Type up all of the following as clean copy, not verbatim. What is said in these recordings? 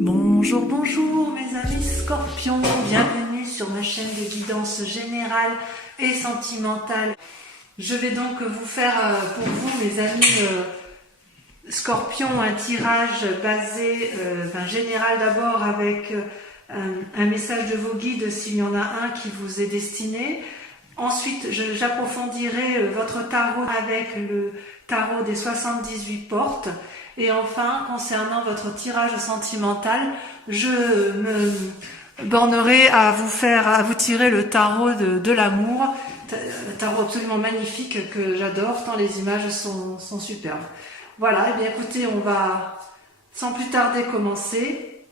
Bonjour, bonjour mes amis scorpions, bienvenue sur ma chaîne de guidance générale et sentimentale. Je vais donc vous faire pour vous mes amis scorpions un tirage basé, général d'abord avec un message de vos guides s'il y en a un qui vous est destiné. Ensuite j'approfondirai votre tarot avec le tarot des 78 portes. Et enfin, concernant votre tirage sentimental, je me bornerai à vous tirer le tarot de l'amour, un tarot absolument magnifique que j'adore, tant les images sont superbes. Voilà, et bien écoutez, on va sans plus tarder commencer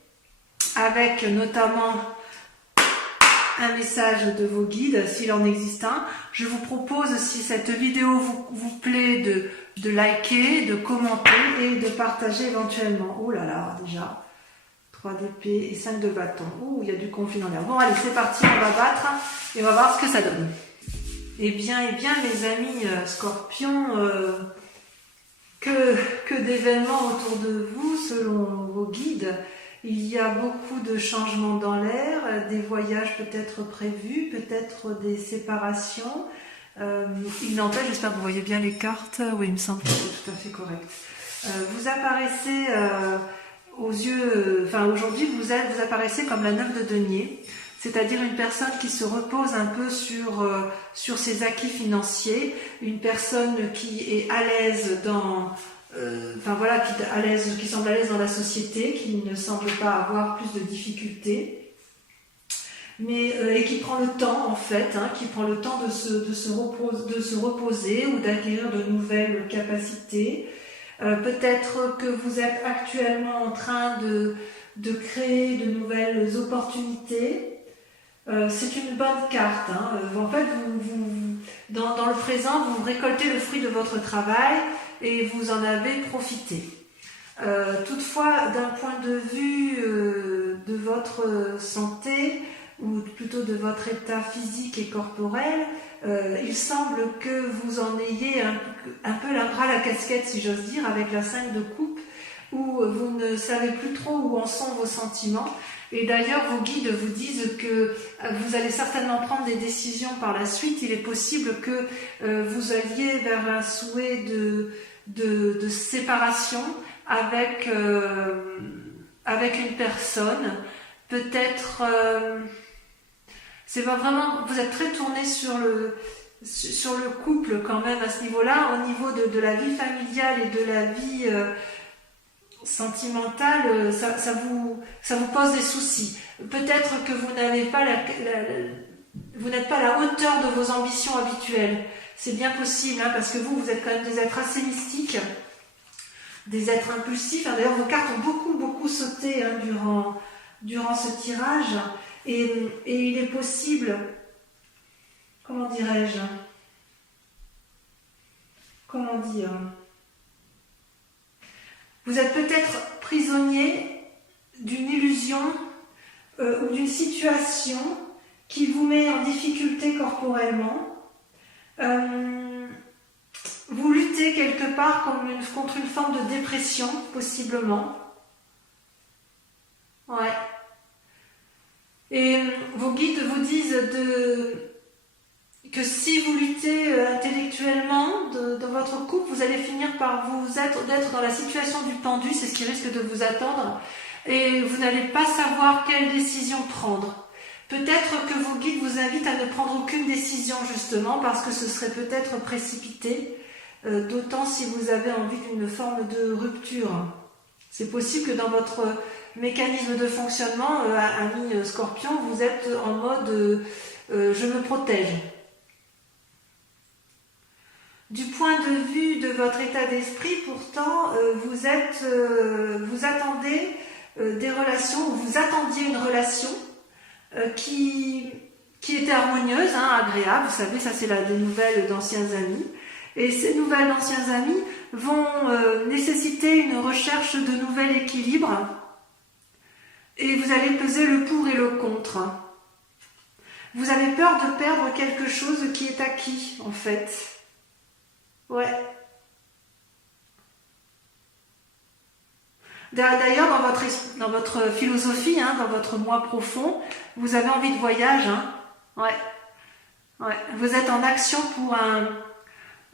avec notamment un message de vos guides, s'il en existe un. Je vous propose, si cette vidéo vous plaît, de liker, de commenter et de partager éventuellement. Oh là là, déjà, 3 d'épée et 5 de bâton. Oh, il y a du conflit dans l'air. Bon, allez, c'est parti, on va battre et on va voir ce que ça donne. Eh bien, mes amis scorpions, que d'événements autour de vous, selon vos guides. Il y a beaucoup de changements dans l'air, des voyages peut-être prévus, peut-être des séparations. Il n'empêche, j'espère que vous voyez bien les cartes. Oui, il me semble que c'est tout à fait correct. Vous apparaissez aux yeux, aujourd'hui vous apparaissez comme la 9 de denier, c'est-à-dire une personne qui se repose un peu sur ses acquis financiers, une personne qui est à l'aise dans qui semble à l'aise dans la société, qui ne semble pas avoir plus de difficultés, et qui prend le temps en fait, qui prend le temps de se reposer ou d'acquérir de nouvelles capacités. Peut-être que vous êtes actuellement en train de créer de nouvelles opportunités. C'est une bonne carte. En fait, dans le présent, vous récoltez le fruit de votre travail et vous en avez profité. Toutefois, d'un point de vue de votre santé, ou plutôt de votre état physique et corporel, il semble que vous en ayez un peu ras la casquette, si j'ose dire, avec la 5 de coupe, où vous ne savez plus trop où en sont vos sentiments. Et d'ailleurs, vos guides vous disent que vous allez certainement prendre des décisions par la suite. Il est possible que vous alliez vers un souhait de séparation avec une personne. Peut-être, c'est pas vraiment, vous êtes très tourné sur le couple quand même à ce niveau-là, au niveau de la vie familiale et de la vie sentimentale, ça vous pose des soucis. Peut-être que vous n'êtes pas à la hauteur de vos ambitions habituelles. C'est bien possible, parce que vous êtes quand même des êtres assez mystiques, des êtres impulsifs. D'ailleurs, vos cartes ont beaucoup sauté durant ce tirage. Et il est possible, comment dirais-je, vous êtes peut-être prisonnier d'une illusion ou d'une situation qui vous met en difficulté corporellement. Vous luttez quelque part contre une forme de dépression, possiblement. Ouais. Et vos guides vous disent que si vous luttez intellectuellement dans votre couple, vous allez finir par d'être dans la situation du pendu, c'est ce qui risque de vous attendre, et vous n'allez pas savoir quelle décision prendre. Peut-être que vos guides vous invitent à ne prendre aucune décision, justement, parce que ce serait peut-être précipité, d'autant si vous avez envie d'une forme de rupture. C'est possible que dans votre mécanisme de fonctionnement, ami scorpion, vous êtes en mode je me protège. Du point de vue de votre état d'esprit, pourtant, vous attendez des relations, ou vous attendiez une relation qui était harmonieuse, agréable. Vous savez, ça c'est des nouvelles d'anciens amis. Et ces nouvelles d'anciens amis vont nécessiter une recherche de nouvel équilibre. Et vous allez peser le pour et le contre. Vous avez peur de perdre quelque chose qui est acquis, en fait. Ouais. D'ailleurs, dans votre philosophie, hein, dans votre moi profond, vous avez envie de voyage. Hein. Ouais. Ouais. Vous êtes en action pour un...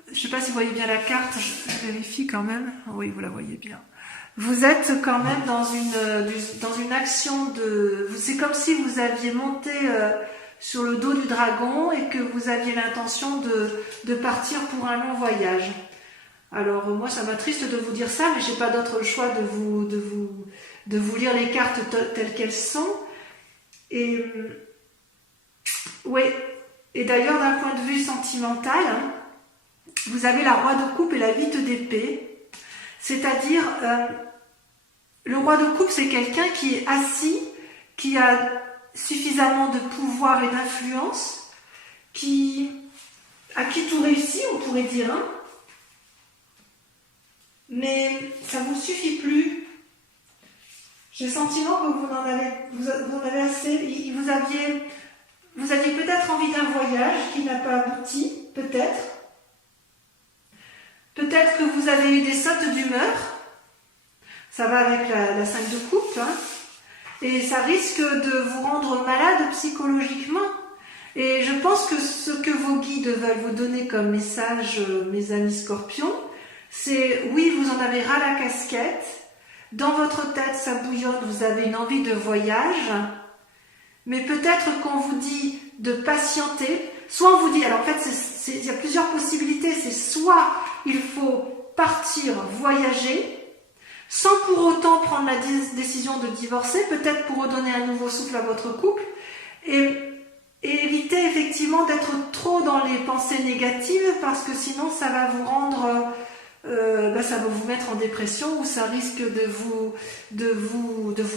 Je ne sais pas si vous voyez bien la carte, je vérifie quand même. Oui, vous la voyez bien. Vous êtes quand même dans une action de... C'est comme si vous aviez monté sur le dos du dragon et que vous aviez l'intention de partir pour un long voyage. Alors moi ça m'attriste de vous dire ça, mais j'ai pas d'autre choix de vous lire les cartes telles qu'elles sont. Et oui. Et d'ailleurs d'un point de vue sentimental, hein, vous avez la roi de coupe et la 8 d'épée. C'est-à-dire le roi de coupe c'est quelqu'un qui est assis, qui a suffisamment de pouvoir et d'influence, à qui tout réussit, on pourrait dire, hein. Mais ça ne vous suffit plus. J'ai le sentiment que vous en avez assez. Vous aviez peut-être envie d'un voyage qui n'a pas abouti, peut-être. Peut-être que vous avez eu des sautes d'humeur. Ça va avec la 5 de coupe, hein. Et ça risque de vous rendre malade psychologiquement. Et je pense que ce que vos guides veulent vous donner comme message, mes amis scorpions, c'est oui, vous en avez ras la casquette, dans votre tête ça bouillonne, vous avez une envie de voyage, mais peut-être qu'on vous dit de patienter, soit on vous dit, alors en fait il y a plusieurs possibilités, c'est soit il faut partir voyager, sans pour autant prendre la décision de divorcer, peut-être pour redonner un nouveau souffle à votre couple, et éviter effectivement d'être trop dans les pensées négatives, parce que sinon ça va vous rendre... ça va vous mettre en dépression ou ça risque de vous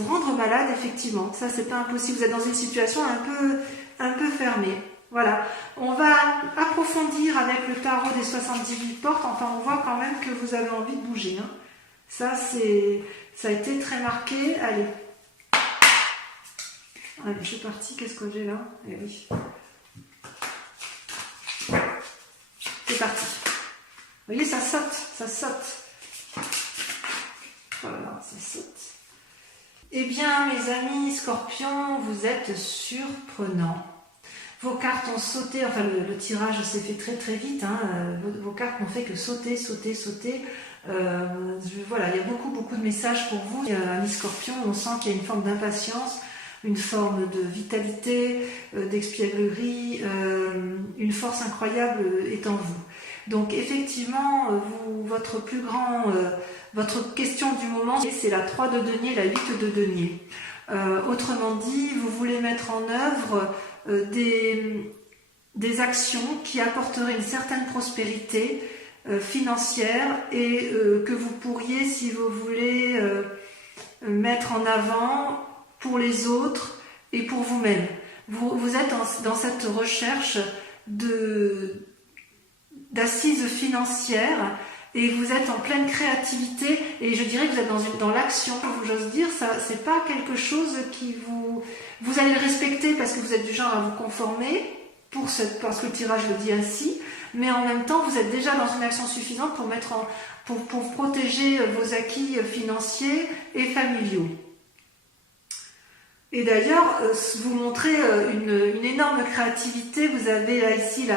rendre malade, effectivement. Ça, c'est pas impossible. Vous êtes dans une situation un peu fermée. Voilà. On va approfondir avec le tarot des 78 portes. Enfin, on voit quand même que vous avez envie de bouger. Hein. Ça a été très marqué. Allez. Allez, je suis partie. Qu'est-ce que j'ai là? Eh oui. C'est parti. Vous voyez, ça saute, ça saute. Voilà, ça saute. Eh bien, mes amis scorpions, vous êtes surprenants. Vos cartes ont sauté, enfin le tirage s'est fait très très vite, hein. Vos cartes n'ont fait que sauter, sauter, sauter. Voilà, il y a beaucoup de messages pour vous. Amis scorpions, on sent qu'il y a une forme d'impatience, une forme de vitalité, d'espièglerie, une force incroyable est en vous. Donc effectivement, votre question du moment, c'est la 3 de denier, la 8 de denier. Autrement dit, vous voulez mettre en œuvre des actions qui apporteraient une certaine prospérité financière et que vous pourriez, si vous voulez, mettre en avant pour les autres et pour vous-même. Vous êtes dans cette recherche d'assises financières et vous êtes en pleine créativité et je dirais que vous êtes dans l'action, j'ose dire, ça c'est pas quelque chose qui vous allez le respecter parce que vous êtes du genre à vous conformer parce que le tirage le dit ainsi, mais en même temps vous êtes déjà dans une action suffisante pour protéger vos acquis financiers et familiaux. Et d'ailleurs, vous montrez une énorme créativité. Vous avez là ici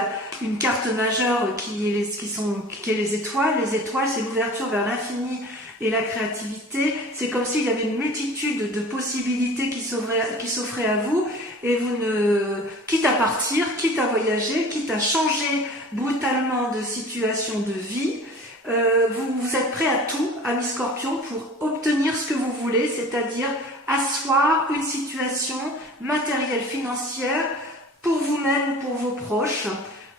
une carte majeure qui est les étoiles. Les étoiles, c'est l'ouverture vers l'infini et la créativité. C'est comme s'il y avait une multitude de possibilités qui s'offraient à vous. Et quitte à partir, quitte à voyager, quitte à changer brutalement de situation de vie, vous êtes prêt à tout, amis scorpions, pour obtenir ce que vous voulez, c'est-à-dire asseoir une situation matérielle, financière pour vous-même ou pour vos proches.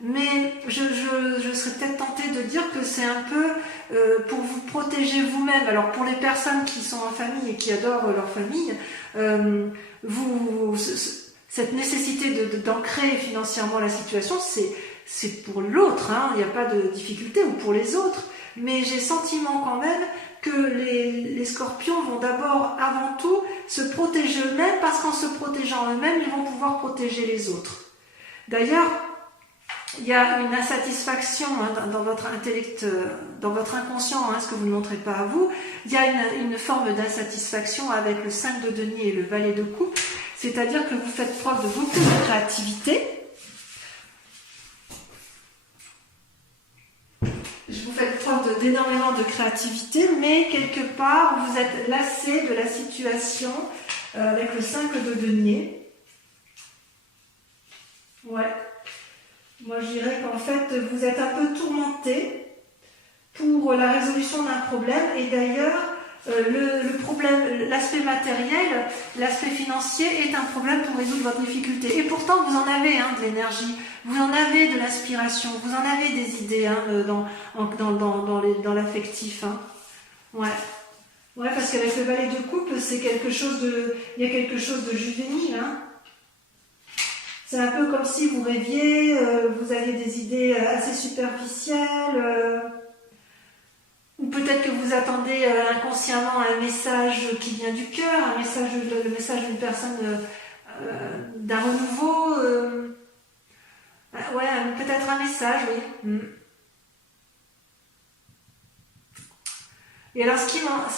Mais je serais peut-être tentée de dire que c'est un peu pour vous protéger vous-même. Alors pour les personnes qui sont en famille et qui adorent leur famille, cette nécessité d'ancrer financièrement la situation, c'est pour l'autre, hein, il n'y a pas de difficulté, ou pour les autres. Mais j'ai le sentiment quand même que les scorpions vont d'abord, avant tout, se protéger eux-mêmes, parce qu'en se protégeant eux-mêmes, ils vont pouvoir protéger les autres. D'ailleurs, il y a une insatisfaction hein, dans votre intellect, dans votre inconscient, hein, ce que vous ne montrez pas à vous. Il y a une forme d'insatisfaction avec le 5 de denier et le valet de coupe, c'est-à-dire que vous faites preuve de beaucoup de créativité. Vous faites preuve d'énormément de créativité, mais quelque part, vous êtes lassé de la situation avec le 5 de denier. Ouais. Moi, je dirais qu'en fait, vous êtes un peu tourmenté pour la résolution d'un problème. Et d'ailleurs, le problème, l'aspect matériel, l'aspect financier est un problème pour résoudre votre difficulté. Et pourtant, vous en avez hein, de l'énergie, vous en avez de l'inspiration, vous en avez des idées hein, dans l'affectif. Hein. Ouais. Ouais, parce qu'avec le valet de coupe, c'est quelque chose de, il y a quelque chose de juvénile. Hein. C'est un peu comme si vous rêviez, vous aviez des idées assez superficielles. Ou peut-être que vous attendez inconsciemment un message qui vient du cœur, le message d'une personne, d'un renouveau. Ouais, peut-être un message, oui. Et alors, ce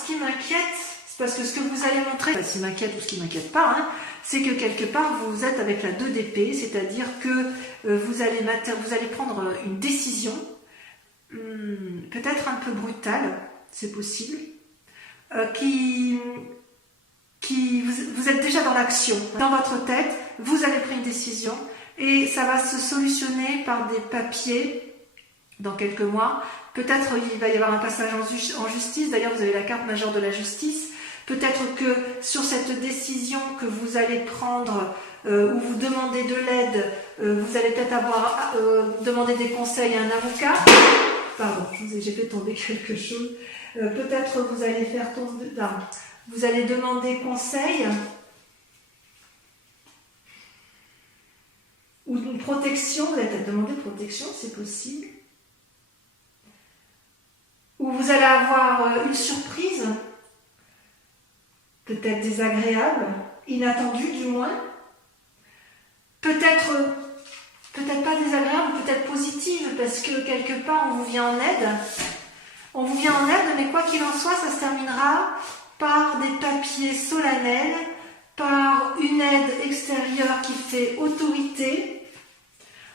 qui m'inquiète, c'est parce que ce que vous allez montrer, ce qui m'inquiète ou ce qui m'inquiète pas, hein, c'est que quelque part, vous êtes avec la 2 d'épée, c'est-à-dire que vous allez prendre une décision, peut-être un peu brutale, c'est possible, vous êtes déjà dans l'action. Dans votre tête, vous avez pris une décision et ça va se solutionner par des papiers dans quelques mois. Peut-être il va y avoir un passage en justice, d'ailleurs vous avez la carte majeure de la justice. Peut-être que sur cette décision que vous allez prendre, où vous demandez de l'aide, vous allez peut-être avoir demandé des conseils à un avocat. Pardon, j'ai fait tomber quelque chose. Peut-être vous allez faire tomber. Non, vous allez demander conseil ou une protection. Vous allez peut-être demander protection, c'est possible. Ou vous allez avoir une surprise. Peut-être désagréable, inattendue du moins, peut-être pas désagréable, peut-être positive, parce que quelque part on vous vient en aide. On vous vient en aide, mais quoi qu'il en soit, ça se terminera par des papiers solennels, par une aide extérieure qui fait autorité.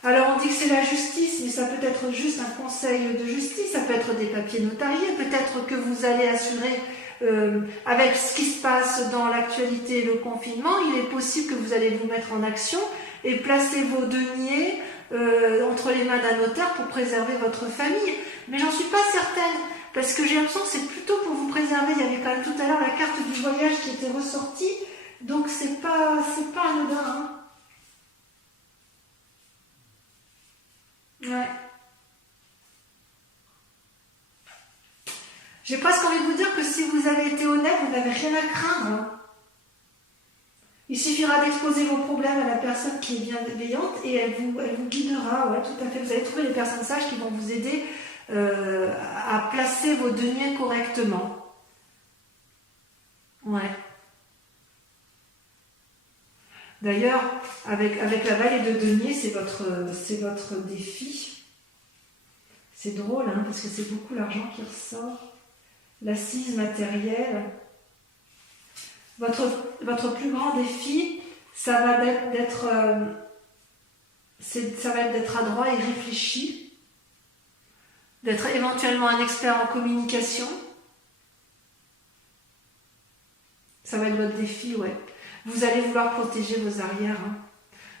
Alors on dit que c'est la justice, mais ça peut être juste un conseil de justice, ça peut être des papiers notariés, peut-être que vous allez assurer avec ce qui se passe dans l'actualité et le confinement, il est possible que vous allez vous mettre en action et placer vos deniers entre les mains d'un notaire pour préserver votre famille. Mais j'en suis pas certaine, parce que j'ai l'impression que c'est plutôt pour vous préserver. Il y avait quand même tout à l'heure la carte du voyage qui était ressortie, donc c'est pas anodin. Hein. Ouais. J'ai presque envie de vous dire que si vous avez été honnête, vous n'avez rien à craindre. Il suffira d'exposer vos problèmes à la personne qui est bienveillante et elle vous guidera. Ouais, tout à fait. Vous allez trouver les personnes sages qui vont vous aider à placer vos deniers correctement. Ouais. D'ailleurs, avec la vallée de denier, c'est votre défi. C'est drôle, hein, parce que c'est beaucoup l'argent qui ressort. L'assise matérielle. Votre plus grand défi, ça va être d'être adroit et réfléchi, d'être éventuellement un expert en communication. Ça va être votre défi, ouais. Vous allez vouloir protéger vos arrières, hein.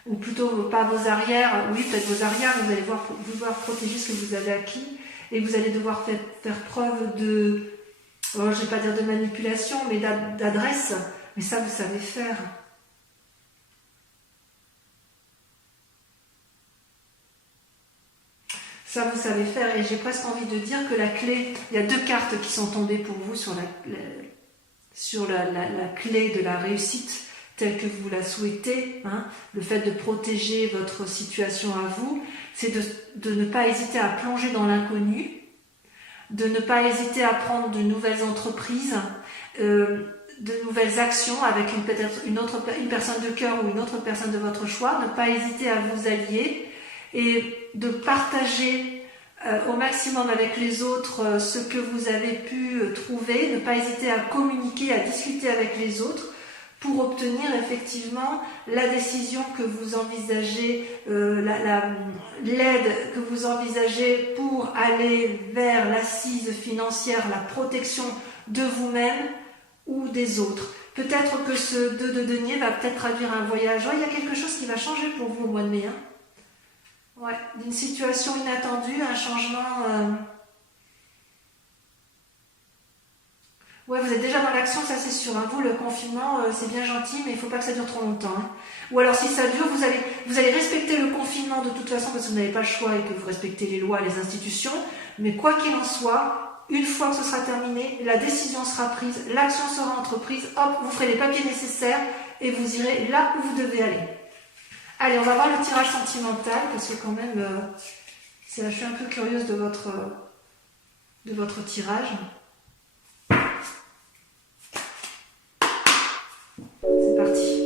Ou plutôt pas vos arrières, oui peut-être vos arrières, vous allez vouloir protéger ce que vous avez acquis et vous allez devoir faire preuve de, je ne vais pas dire de manipulation, mais d'adresse. Mais ça, vous savez faire. Ça, vous savez faire. Et j'ai presque envie de dire que la clé, il y a 2 cartes qui sont tombées pour vous sur la clé de la réussite telle que vous la souhaitez. Hein. Le fait de protéger votre situation à vous, c'est de ne pas hésiter à plonger dans l'inconnu, de ne pas hésiter à prendre de nouvelles entreprises, de nouvelles actions avec peut-être une personne de cœur ou une autre personne de votre choix, ne pas hésiter à vous allier et de partager au maximum avec les autres ce que vous avez pu trouver, ne pas hésiter à communiquer, à discuter avec les autres pour obtenir effectivement la décision que vous envisagez, l'aide que vous envisagez pour aller vers l'assise financière, la protection de vous-même ou des autres. Peut-être que ce 2 de denier va peut-être traduire un voyage. Ouais, il y a quelque chose qui va changer pour vous au mois de mai. Hein. Ouais, d'une situation inattendue, un changement... Ouais, vous êtes déjà dans l'action, ça c'est sûr. Hein. Vous, le confinement, c'est bien gentil, mais il ne faut pas que ça dure trop longtemps. Hein. Ou alors, si ça dure, vous allez respecter le confinement de toute façon parce que vous n'avez pas le choix et que vous respectez les lois, les institutions. Mais quoi qu'il en soit, une fois que ce sera terminé, la décision sera prise, l'action sera entreprise, hop, vous ferez les papiers nécessaires et vous irez là où vous devez aller. Allez, on va voir le tirage sentimental parce que quand même, je suis un peu curieuse de votre tirage. C'est parti.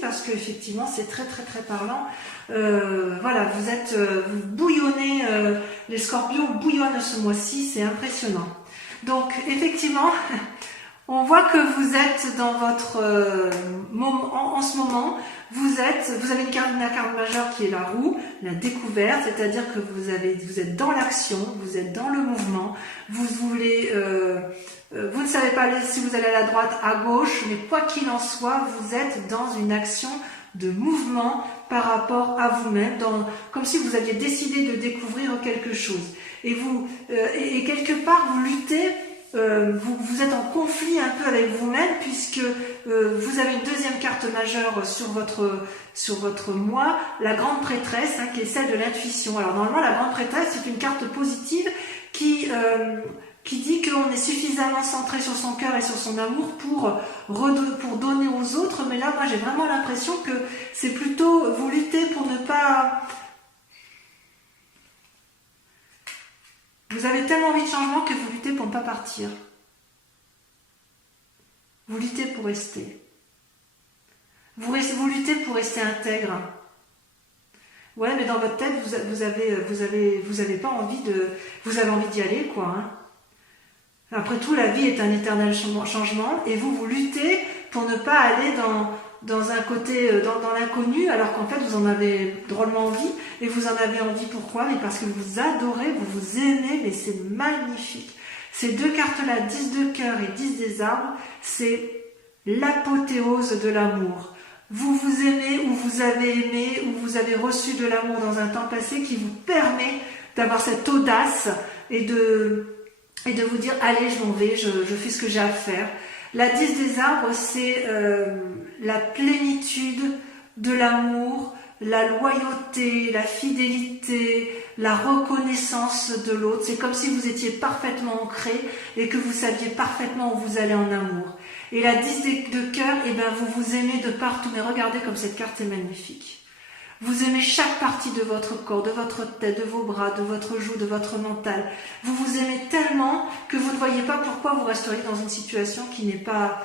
Parce que effectivement c'est très parlant. Voilà, vous bouillonnez, les scorpions bouillonnent ce mois-ci, c'est impressionnant. Donc effectivement, on voit que vous êtes dans votre moment, en ce moment, vous avez une carte majeure qui est la roue, la découverte, c'est-à-dire que vous êtes dans l'action, vous êtes dans le mouvement, vous ne savez pas si vous allez à la droite, à gauche, mais quoi qu'il en soit, vous êtes dans une action de mouvement par rapport à vous-même, comme si vous aviez décidé de découvrir quelque chose. Et quelque part, vous luttez, vous êtes en conflit un peu avec vous-même, puisque vous avez une deuxième carte majeure sur votre moi, la grande prêtresse, hein, qui est celle de l'intuition. Alors normalement, la grande prêtresse, c'est une carte positive qui dit qu'on est suffisamment centré sur son cœur et sur son amour pour donner aux autres, mais là, moi, j'ai vraiment l'impression que c'est plutôt, vous luttez pour ne pas... Vous avez tellement envie de changement que vous luttez pour ne pas partir. Vous luttez pour rester. Vous luttez pour rester intègre. Ouais, mais dans votre tête, vous avez pas envie vous avez envie d'y aller, quoi. Hein. Après tout, la vie est un éternel changement et vous luttez pour ne pas aller dans un côté, dans l'inconnu, alors qu'en fait, vous en avez drôlement envie. Et vous en avez envie pourquoi? Mais parce que vous adorez, vous aimez, mais c'est magnifique. Ces deux cartes-là, 10 de cœur et 10 des arbres, c'est l'apothéose de l'amour. Vous vous aimez ou vous avez aimé ou vous avez reçu de l'amour dans un temps passé qui vous permet d'avoir cette audace et de vous dire allez, je m'en vais, je fais ce que j'ai à faire. La 10 des arbres, c'est la plénitude de l'amour, la loyauté, la fidélité, la reconnaissance de l'autre. C'est comme si vous étiez parfaitement ancré et que vous saviez parfaitement où vous allez en amour. Et la 10 de cœur, eh ben, vous aimez de partout. Mais regardez comme cette carte est magnifique. Vous aimez chaque partie de votre corps, de votre tête, de vos bras, de votre joue, de votre mental. Vous vous aimez tellement que vous ne voyez pas pourquoi vous resteriez dans une situation qui n'est pas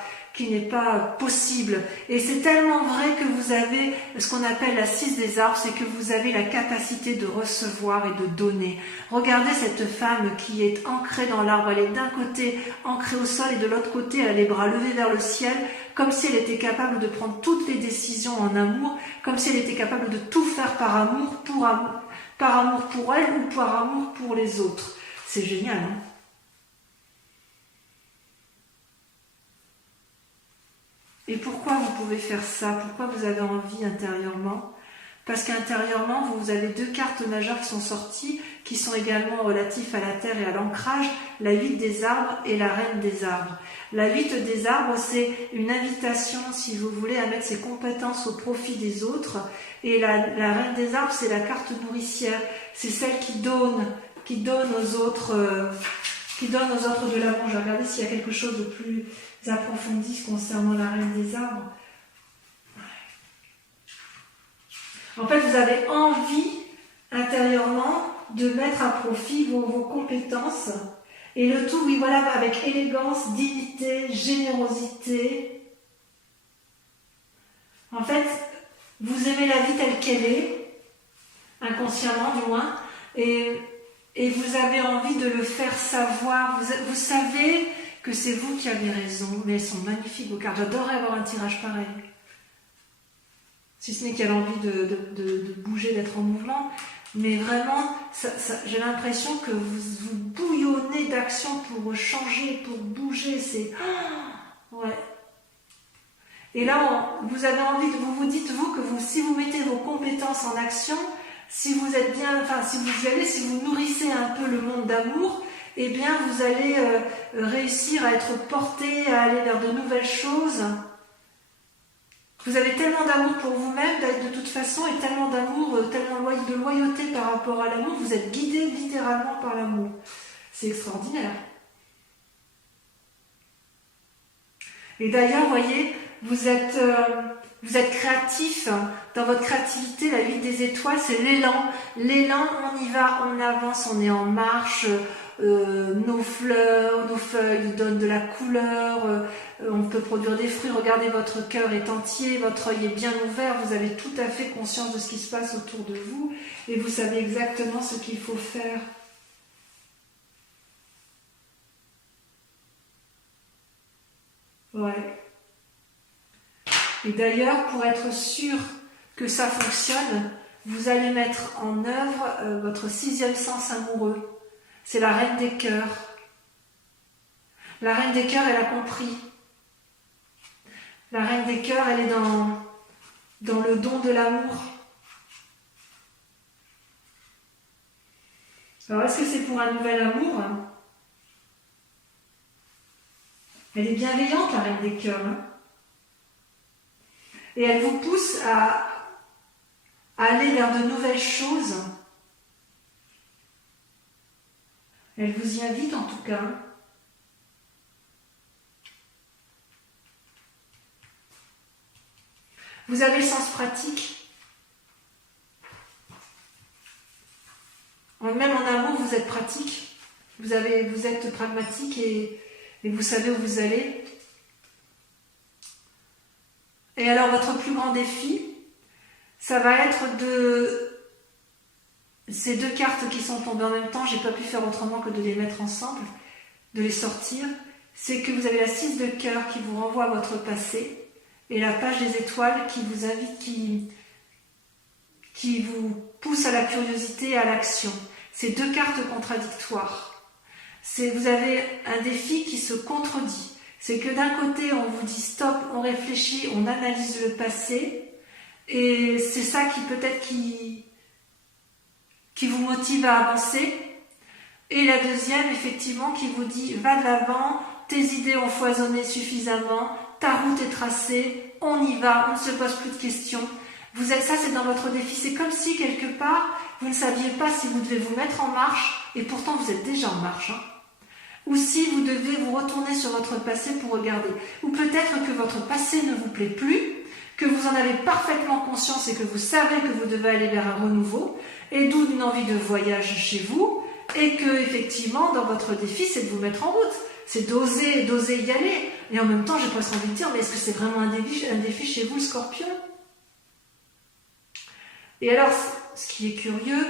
possible. Et c'est tellement vrai que vous avez ce qu'on appelle la 6 des arbres, c'est que vous avez la capacité de recevoir et de donner. Regardez cette femme qui est ancrée dans l'arbre. Elle est d'un côté ancrée au sol et de l'autre côté elle a les bras levés vers le ciel, comme si elle était capable de prendre toutes les décisions en amour, comme si elle était capable de tout faire par amour pour elle ou par amour pour les autres. C'est génial, hein? Et pourquoi vous pouvez faire ça? Pourquoi vous avez envie intérieurement parce qu'intérieurement, vous avez deux cartes majeures qui sont sorties, qui sont également relatifs à la terre et à l'ancrage, la 8 des arbres et la reine des arbres. La 8 des arbres, c'est une invitation, si vous voulez, à mettre ses compétences au profit des autres. Et la reine des arbres, c'est la carte nourricière. C'est celle qui donne aux autres, de l'amour. Je vais regarder s'il y a quelque chose de plus approfondi concernant la reine des arbres. En fait, vous avez envie intérieurement de mettre à profit vos compétences. Et le tout, oui, voilà, avec élégance, dignité, générosité. En fait, vous aimez la vie telle qu'elle est, inconsciemment du moins, et vous avez envie de le faire savoir. Vous savez que c'est vous qui avez raison, mais elles sont magnifiques vos cartes. J'adorerais avoir un tirage pareil. Si ce n'est qu'elle a envie de bouger, d'être en mouvement. Mais vraiment, j'ai l'impression que vous bouillonnez d'action pour changer, pour bouger. C'est... ouais. Et là, vous avez envie, vous dites, vous, que si vous mettez vos compétences en action, si vous êtes bien, enfin, si vous nourrissez un peu le monde d'amour, eh bien, vous allez réussir à être porté, à aller vers de nouvelles choses. Vous avez tellement d'amour pour vous-même, de toute façon, et tellement d'amour, tellement de loyauté par rapport à l'amour, vous êtes guidé littéralement par l'amour. C'est extraordinaire. Et d'ailleurs, voyez, vous êtes créatif. Dans votre créativité, la 8 des étoiles, c'est l'élan. L'élan, on y va, on avance, on est en marche. Nos fleurs, nos feuilles donnent de la couleur, on peut produire des fruits. Regardez, votre cœur est entier, votre œil est bien ouvert, vous avez tout à fait conscience de ce qui se passe autour de vous et vous savez exactement ce qu'il faut faire. Ouais. Et d'ailleurs, pour être sûr que ça fonctionne, vous allez mettre en œuvre votre 6e sens amoureux. C'est la reine des cœurs. La reine des cœurs, elle a compris. La reine des cœurs, elle est dans le don de l'amour. Alors, est-ce que c'est pour un nouvel amour? Elle est bienveillante, la reine des cœurs. Et elle vous pousse à aller vers de nouvelles choses. Elle vous y invite en tout cas. Vous avez le sens pratique. Même en amour, vous êtes pratique. Vous êtes pragmatique et vous savez où vous allez. Et alors, votre plus grand défi, ça va être de... Ces deux cartes qui sont tombées en même temps, j'ai pas pu faire autrement que de les mettre ensemble, de les sortir. C'est que vous avez la 6 de cœur qui vous renvoie à votre passé et la page des étoiles qui vous invite, qui vous pousse à la curiosité et à l'action. C'est deux cartes contradictoires. Vous avez un défi qui se contredit. C'est que d'un côté, on vous dit stop, on réfléchit, on analyse le passé et c'est ça qui peut-être qui vous motive à avancer, et la deuxième, effectivement, qui vous dit va de l'avant, tes idées ont foisonné suffisamment, ta route est tracée, on y va, on ne se pose plus de questions. Ça, c'est dans votre défi. C'est comme si, quelque part, vous ne saviez pas si vous devez vous mettre en marche, et pourtant vous êtes déjà en marche. Ou si vous devez vous retourner sur votre passé pour regarder. Ou peut-être que votre passé ne vous plaît plus, que vous en avez parfaitement conscience et que vous savez que vous devez aller vers un renouveau, et d'où une envie de voyage chez vous, et que effectivement dans votre défi c'est de vous mettre en route, c'est d'oser y aller. Et en même temps j'ai presque envie de dire, mais est-ce que c'est vraiment un défi chez vous, le Scorpion? Et alors ce qui est curieux,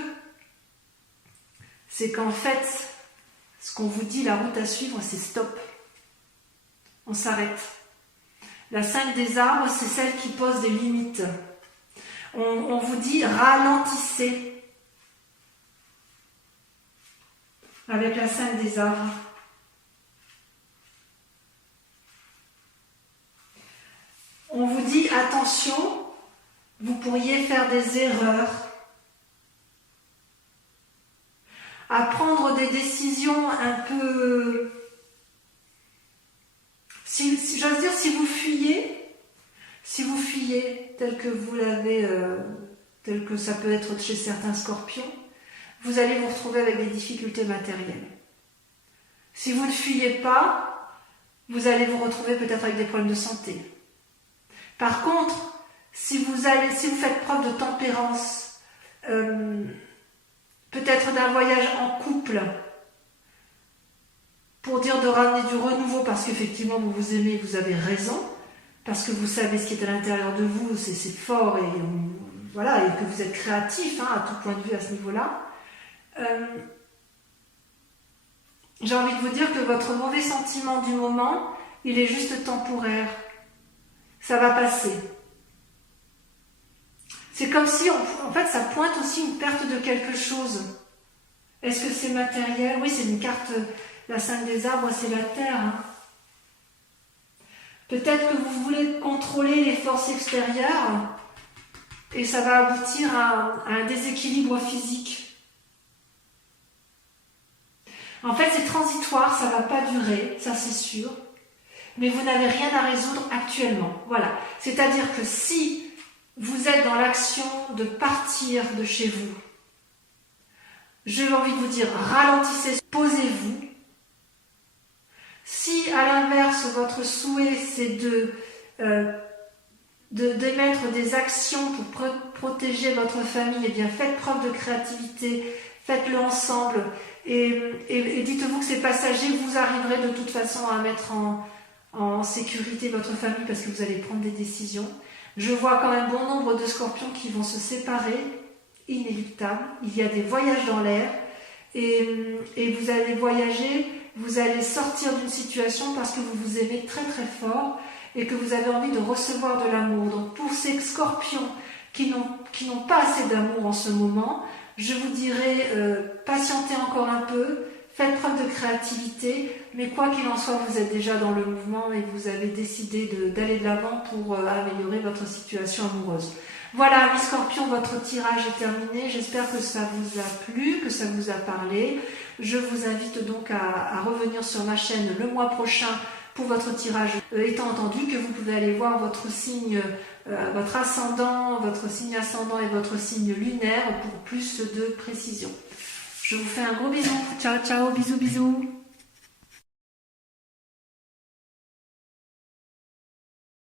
c'est qu'en fait ce qu'on vous dit, la route à suivre, c'est stop, on s'arrête. La 5 des arbres, c'est celle qui pose des limites. On vous dit ralentissez. Avec la 5 des arbres. On vous dit attention, vous pourriez faire des erreurs, à prendre des décisions un peu... J'ose dire, si vous fuyez tel que vous l'avez, tel que ça peut être chez certains scorpions, vous allez vous retrouver avec des difficultés matérielles. Si vous ne fuyez pas, vous allez vous retrouver peut-être avec des problèmes de santé. Par contre, si vous faites preuve de tempérance, peut-être d'un voyage en couple, pour dire de ramener du renouveau, parce qu'effectivement vous vous aimez, vous avez raison, parce que vous savez ce qui est à l'intérieur de vous, c'est fort, et voilà, et que vous êtes créatif à tout point de vue à ce niveau-là. J'ai envie de vous dire que votre mauvais sentiment du moment, il est juste temporaire. Ça va passer. C'est comme si, en fait, ça pointe aussi une perte de quelque chose. Est-ce que c'est matériel? Oui, c'est une carte, la 5 des arbres, c'est la terre. Hein. Peut-être que vous voulez contrôler les forces extérieures et ça va aboutir à un déséquilibre physique. En fait, c'est transitoire, ça ne va pas durer, ça c'est sûr. Mais vous n'avez rien à résoudre actuellement. Voilà. C'est-à-dire que si vous êtes dans l'action de partir de chez vous, j'ai envie de vous dire, ralentissez, posez-vous. Si à l'inverse, votre souhait c'est d'émettre des actions pour protéger votre famille, eh bien faites preuve de créativité, faites-le ensemble et dites-vous que c'est passager, vous arriverez de toute façon à mettre en sécurité votre famille parce que vous allez prendre des décisions. Je vois quand même bon nombre de scorpions qui vont se séparer, inéluctable. Il y a des voyages dans l'air et vous allez voyager, vous allez sortir d'une situation parce que vous vous aimez très très fort et que vous avez envie de recevoir de l'amour. Donc pour ces scorpions qui n'ont pas assez d'amour en ce moment, je vous dirais patientez encore un peu, faites preuve de créativité, mais quoi qu'il en soit, vous êtes déjà dans le mouvement et vous avez décidé d'aller de l'avant pour améliorer votre situation amoureuse. Voilà, mes scorpions, votre tirage est terminé. J'espère que ça vous a plu, que ça vous a parlé. Je vous invite donc à revenir sur ma chaîne le mois prochain pour votre tirage, étant entendu que vous pouvez aller voir votre signe, votre ascendant, votre signe ascendant et votre signe lunaire pour plus de précision. Je vous fais un gros bisou. Ciao, ciao, bisous, bisous.